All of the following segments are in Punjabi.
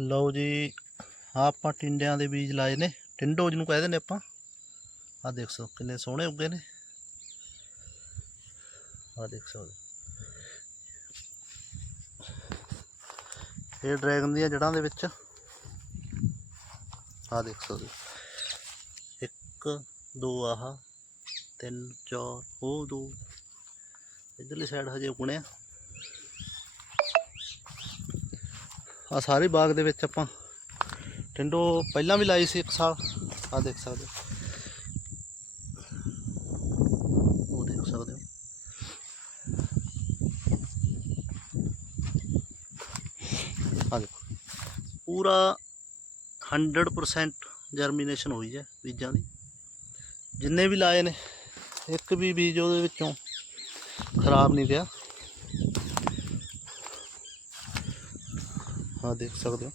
ਲਓ ਜੀ, ਆਹ ਆਪਾਂ ਟਿੰਡਿਆਂ ਦੇ ਬੀਜ ਲਾਏ ਨੇ। ਟਿੰਡੋ ਜਿਹਨੂੰ ਕਹਿੰਦੇ ਨੇ ਆਪਾਂ। ਆਹ ਦੇਖ ਸਕਦੇ ਕਿੰਨੇ ਸੋਹਣੇ ਉੱਗੇ ਨੇ। ਆਹ ਦੇਖ ਸਕਦੇ ਇਹ ਡਰੈਗਨ ਦੀਆਂ ਜੜਾਂ ਦੇ ਵਿੱਚ। ਆਹ ਦੇਖ ਸਕਦੇ ਇੱਕ, ਦੋ, ਆਹ। ਤਿੰਨ, ਚਾਰ, ਉਹ ਦੋ। ਇਧਰਲੀ ਸਾਈਡ ਹਜੇ ਉਗਣੇ ਆ ਸਾਰੇ ਬਾਗ ਦੇ ਵਿੱਚ ਆਪਾਂ ਟਿੰਡੋ ਪਹਿਲਾਂ ਵੀ ਲਾਈ ਸੀ ਇੱਕ ਸਾਲ ਆ ਦੇਖ ਸਕਦੇ ਹੋ। ਉਹ ਦੇਖ ਸਕਦੇ ਹੋ। ਆ ਦੇਖੋ, ਪੂਰਾ 100% ਜਰਮੀਨੇਸ਼ਨ ਹੋਈ ਹੈ ਬੀਜਾਂ ਦੀ। ਜਿੰਨੇ ਵੀ ਲਾਏ ਨੇ, ਇੱਕ ਵੀ ਬੀਜ ਉਹਦੇ ਵਿੱਚੋਂ ਖਰਾਬ ਨਹੀਂ ਰਿਹਾ। ਹਾਂ, ਦੇਖ ਸਕਦੇ ਹੋ।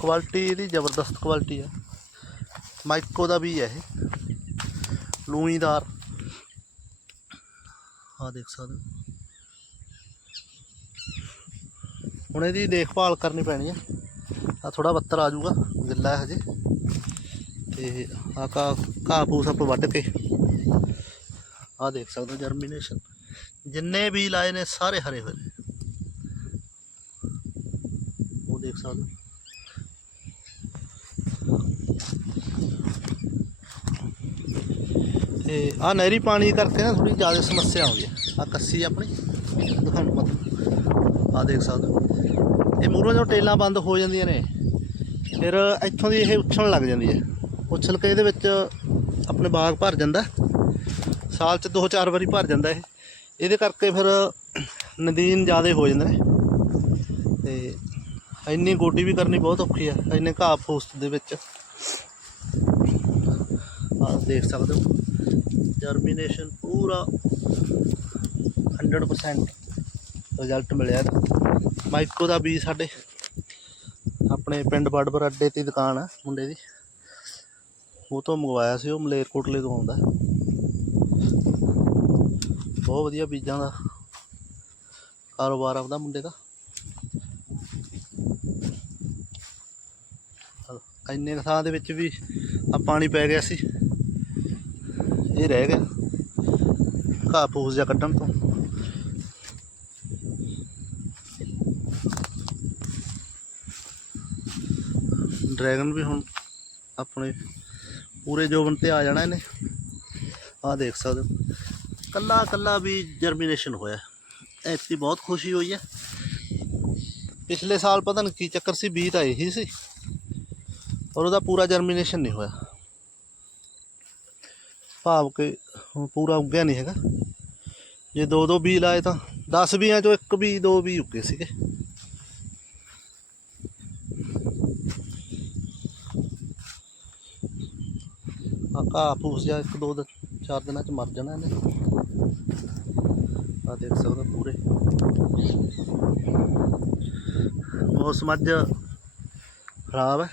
ਕੁਆਲਿਟੀ ਇਹਦੀ ਜ਼ਬਰਦਸਤ ਕੁਆਲਿਟੀ ਹੈ ਮਾਈਕੋ ਦਾ ਵੀ ਹੈ ਇਹ। ਲੂਣੀਦਾਰ। ਆ ਦੇਖ ਸਕਦੇ ਹੋ। ਹੁਣ ਇਹਦੀ ਦੇਖਭਾਲ ਕਰਨੀ ਪੈਣੀ ਹੈ ਆ ਥੋੜਾ ਬੱਤਰ ਆ ਜਾਊਗਾ, ਗਿੱਲਾ ਹੈ ਹਜੇ। ਤੇ ਆ ਕਾ ਘਾਹ ਫੂਸ ਆਪਾਂ ਵੱਢ ਕੇ। ਆ ਦੇਖ ਸਕਦੇ ਹੋ ਜਰਮੀਨੇਸ਼ਨ ਜਿੰਨੇ ਵੀ ਲਾਏ ਨੇ, ਸਾਰੇ ਹਰੇ ਹੋਏ ਨੇ ਉਹ ਦੇਖ ਸਕਦੇ ਹੋ। ਤੇ ਆ ਨਹਿਰੀ ਪਾਣੀ ਕਰਕੇ ਨਾ ਥੋੜੀ ਜ਼ਿਆਦਾ ਸਮੱਸਿਆ ਆਉਂਦੀ ਹੈ। ਆ ਕੱਸੀ ਆਪਣੀ। ਦਿਖਾਉਣ ਮਤ ਆ ਦੇਖ ਸਕਦੇ ਹੋ। ਇਹ ਮੂਹਰੋਂ ਜੋ ਟੇਲਾਂ ਬੰਦ ਹੋ ਜਾਂਦੀਆਂ ਨੇ, ਫਿਰ ਇੱਥੋਂ ਦੀ ਇਹ ਉੱਛਣ ਲੱਗ ਜਾਂਦੀ ਹੈ। ਉੱਛਲ ਕੇ ਇਹਦੇ ਵਿੱਚ ਆਪਣੇ ਬਾਗ ਭਰ ਜਾਂਦਾ ਸਾਲ 'ਚ ਦੋ ਚਾਰ ਵਾਰੀ ਭਰ ਜਾਂਦਾ ਇਹ। ਇਹਦੇ ਕਰਕੇ ਫਿਰ ਨਦੀਨ ਜ਼ਿਆਦਾ ਹੋ ਜਾਂਦੇ ਨੇ। ਤੇ ਇੰਨੀ ਗੋਡੀ ਵੀ ਕਰਨੀ ਬਹੁਤ ਔਖੀ ਆ, ਇੰਨੇ ਘਾਹ ਫੂਸ ਦੇ ਵਿੱਚ। ਆਹ ਦੇਖ ਸਕਦੇ ਹੋ ਜਰਮੀਨੇਸ਼ਨ ਪੂਰਾ 100% ਰਿਜ਼ਲਟ ਮਿਲਿਆ ਮਾਈਕੋ ਦਾ ਬੀਜ ਸਾਡੇ ਆਪਣੇ ਪਿੰਡ ਬੜਬਰ ਅੱਡੇ ਤੇ ਦੁਕਾਨ ਆ ਮੁੰਡੇ ਦੀ। ਉਹ ਤੋਂ ਮੰਗਵਾਇਆ ਸੀ, ਉਹ ਮਲੇਰਕੋਟਲੇ ਤੋਂ ਆਉਂਦਾ। ਬਹੁਤ ਵਧੀਆ ਬੀਜਾਂ ਦਾ ਕਾਰੋਬਾਰ ਆਪਦਾ ਮੁੰਡੇ ਦਾ। ਇੰਨੇ ਕੁ ਥਾਂ ਦੇ ਵਿੱਚ ਵੀ ਆ ਪਾਣੀ ਪੈ ਗਿਆ ਸੀ। ਇਹ ਰਹਿ ਗਿਆ। ਘਾਹ ਫੂਸ ਜਾਂ ਕੱਢਣ ਤੋਂ। ਡਰੈਗਨ ਵੀ ਹੁਣ ਆਪਣੇ ਪੂਰੇ ਜੋਬਨ ਤੇ ਆ ਜਾਣਾ ਇਹਨੇ। ਆਹ ਦੇਖ ਸਕਦੇ ਹੋ। ਕੱਲਾ ਕੱਲਾ ਵੀ ਜਰਮੀਨੇਸ਼ਨ ਹੋਇਆ। ਐਸੀ ਬਹੁਤ ਖੁਸ਼ੀ ਹੋਈ ਹੈ। ਪਿਛਲੇ ਸਾਲ ਪਤਾ ਨਹੀਂ ਕੀ ਚੱਕਰ ਸੀ ਬੀਜ ਤਾਂ ਇਹੀ ਸੀ। ਔਰ ਉਹਦਾ ਪੂਰਾ ਜਰਮੀਨੇਸ਼ਨ ਨਹੀਂ ਹੋਇਆ। ਭਾਵ ਕਿ ਪੂਰਾ ਉੱਗਿਆ ਨਹੀਂ ਹੈਗਾ। ਜੇ ਦੋ ਦੋ ਬੀ ਲਾਏ ਤਾਂ 10 ਬੀਆਂ ਚੋਂ ਇੱਕ ਵੀ ਦੋ ਬੀ ਉੱਗੇ ਸੀਗੇ। ਆ ਘਾਹ ਫੂਸ ਜਾ ਇੱਕ ਦੋ ਦਿਨ, ਚਾਰ ਦਿਨਾਂ ਚ ਮਰ ਜਾਣਾ ਇਹਨੇ। ਆ ਦੇਖ ਸਕਦੇ ਹੋ ਪੂਰੇ। ਮੌਸਮ ਅੱਜ ਖਰਾਬ ਹੈ।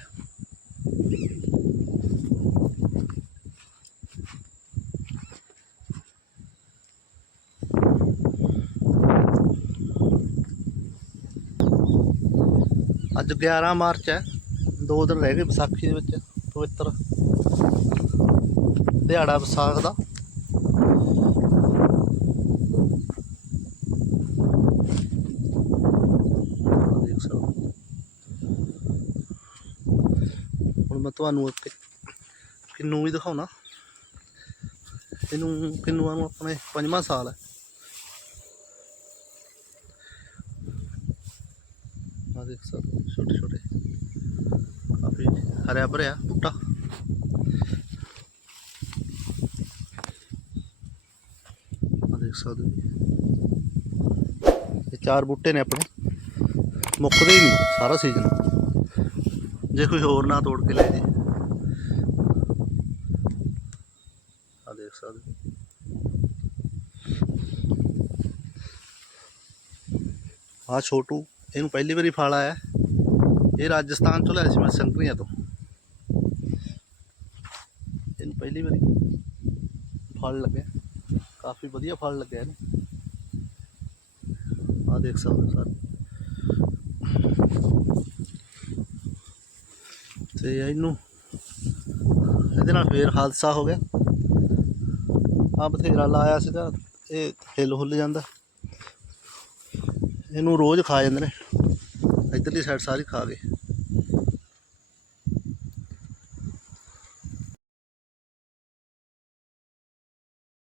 ਅੱਜ 11 ਮਾਰਚ ਹੈ। ਦੋ ਦਿਨ ਰਹਿ ਗਏ ਵਿਸਾਖੀ ਦੇ ਵਿੱਚ, ਪਵਿੱਤਰ ਦਿਹਾੜਾ ਵਿਸਾਖ ਦਾ। ਹੁਣ ਮੈਂ ਤੁਹਾਨੂੰ ਇੱਕ ਕਿੰਨੂ ਵੀ ਦਿਖਾਉਣਾ। ਇਹਨੂੰ ਕਿੰਨੂਆਂ ਨੂੰ ਆਪਣੇ ਪੰਜਵਾਂ ਸਾਲ ਹੈ। ਦੇਖ ਸਕਦੇ ਹੋ, ਛੋਟੇ ਛੋਟੇ। ਕਾਫੀ ਹਰਿਆ ਭਰਿਆ ਬੂਟਾ। ਆ ਦੇਖ ਸਕਦੇ ਹੋ ਜੀ। ਇਹ ਚਾਰ ਬੂਟੇ ਨੇ ਆਪਣੇ। ਮੁੱਕਦੇ ਹੀ ਨਹੀਂ ਸਾਰਾ ਸੀਜ਼ਨ ਜੇ ਕੋਈ ਹੋਰ ਨਾ ਤੋੜ ਕੇ ਲੈ ਜੇ। ਆ ਦੇਖ ਸਕਦੇ ਹੋ। ਆਹ ਛੋਟੂ ਇਹਨੂੰ ਪਹਿਲੀ ਵਾਰੀ ਫਲ ਆਇਆ। ਇਹ ਰਾਜਸਥਾਨ ਤੋਂ ਲਿਆ ਸੀ ਮੈਂ ਸੰਕਰੀਆਂ ਤੋਂ। ਇਹਨੂੰ ਪਹਿਲੀ ਵਾਰੀ ਫਲ ਲੱਗਿਆ। ਕਾਫੀ ਵਧੀਆ ਫਲ ਲੱਗਿਆ ਇਹਨੂੰ। ਆ ਦੇਖ ਸਕਦੇ ਹੋ ਸਰ। ਤੇ ਇਹਨੂੰ ਇਹਦੇ ਨਾਲ ਫੇਰ ਹਾਦਸਾ ਹੋ ਗਿਆ। ਆ ਬਥੇਰਾ ਲਾਇਆ ਸੀਗਾ, ਇਹ ਹਿੱਲ ਹੁੱਲ ਜਾਂਦਾ। ਇਹਨੂੰ ਰੋਜ਼ ਖਾ ਜਾਂਦੇ ਨੇ। ਇਧਰਲੀ ਸਾਈਡ ਸਾਰੀ ਖਾ ਗਏ।